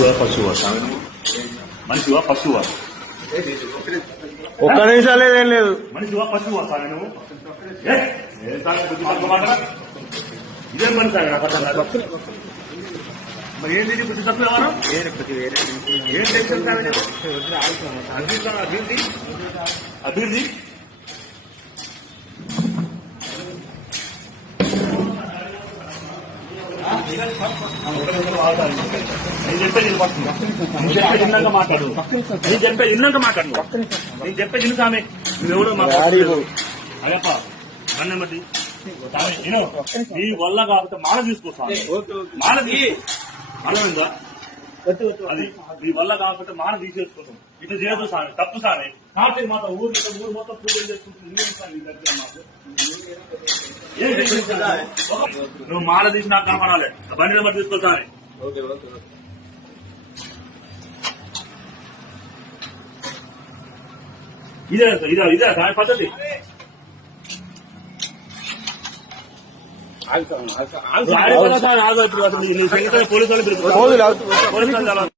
మనిషివా పశువా మనిషివా పశువా ఒక్క నిమిషం లేదేం లేదు మనిషివా పశువా స్వామి నువ్వు ఏ? ఏ? ఇదేం పని. మరి ఏంటి ఇది బుద్ధి తక్కువ ఎవరు ఏం నీకు? అభివృద్ధి అభివృద్ధి నేను చెప్పేది మాట్లాడు. నేను చెప్పేది మాట్లాడు నేను చెప్పేది విను సామె నువ్వెవడో మాట్లాడు అదేప నీ వల్ల కాకపోతే మాల తీసుకో మాల తీసుకో అది నీ వల్ల కాకపోతే మాల తీసేసుకుంటాం ఇట్లా చేయదు సామె తప్పు సామె కాబట్టి మాత్రం ఊరు ఊరు మొత్తం పూజలు చేసుకుంటుంది దగ్గర మాకు? నువ్వు మాల తీసి నాకు కాపాడాలి బండి నెంబర్ తీసుకో సామె ఇదే ఇదే ఇదే సామె పద్ధతి. పోలీసు వాళ్ళు